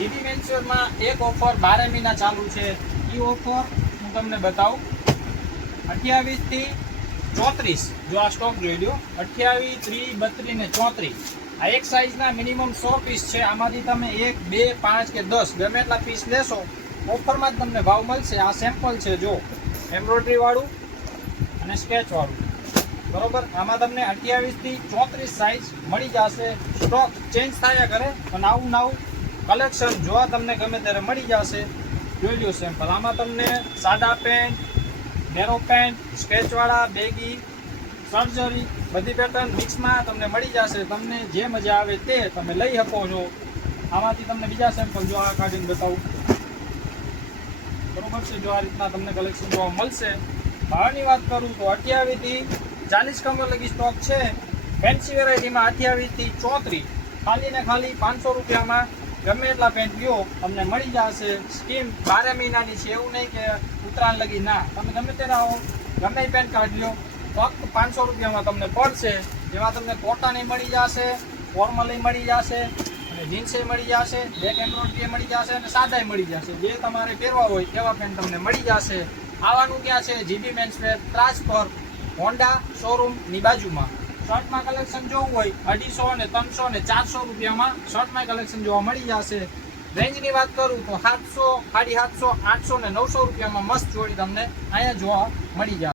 GB મેન્સવેરમાં એક offer 12 મહિના ચાલુ છે. એ ઓફર હું તમને બતાવું. 28 થી 34, જો આ સ્ટોક જોઈ લો, 28, 30, 32 ને 34. આ એક સાઇઝના મિનિમમ 100 પીસ છે. આમાંથી તમે 1, 2, 5 કે 10 ગમે એટલા પીસ લેશો, ઓફરમાં જ તમને ભાવ મળશે. આ સેમ્પલ છે, જો એમ્બ્રોઇડરી વાળું અને સ્કેચ વાળું, બરોબર. આમાં તમને 28 થી 34 સાઇઝ મળી જશે. સ્ટોક ચેન્જ થયા કરે, પણ નવું કલેક્શન જોવા તમને ગમે ત્યારે મળી જશે. જોઈ લો સેમ્પલ. આમાં તમને સાદા પેન્ટ, નેરો પેન્ટ, સ્કેચવાળા, બેગી, સર્જરી બધી પેટર્ન મિક્સમાં તમને મળી જશે. તમને જે મજા આવે તે તમે લઈ શકો છો. આમાંથી તમને બીજા સેમ્પલ જો આ કાઢીને બતાવું, બરોબર છે. જો આ રીતના તમને કલેક્શન જોવા મળશે. ભાવની વાત કરું તો 28 થી 40 કમર લગી સ્ટોક છે. ફેન્સી વેરાયટીમાં 28 થી 34, ખાલી ને ખાલી 500 રૂપિયામાં ગમે એટલા પેન્ટ લ્યો તમને મળી જશે. સ્કીમ 12 મહિનાની છે, એવું નહીં કે ઉત્તરાયણ લગી. ના, તમે ગમે ત્યારે આવો, ગમે એ પેન્ટ કાઢ લો, ફક્ત 500 રૂપિયામાં તમને પડશે. જેમાં તમને કોટન મળી જશે, ફોર્મલ મળી જશે, અને જીન્સ મળી જશે, બેક એમ્બ્રોઇડરી મળી જશે, અને સાદા મળી જશે. જે તમારે પહેરવા હોય એવા પેન્ટ તમને મળી જશે. આવવાનું ક્યાં છે? જીબી મેન્સવેર, ટ્રાન્સફર, હોન્ડા શોરૂમની બાજુમાં. શર્ટમાં કલેક્શન જોવું હોય 250 ને 300 ને 400 રૂપિયામાં શર્ટમાં કલેક્શન જોવા મળી જશે. રેન્જની વાત કરું તો 700, 750, 800 ને 900 રૂપિયામાં મસ્ત જોડી તમને અહીંયા જોવા મળી જશે.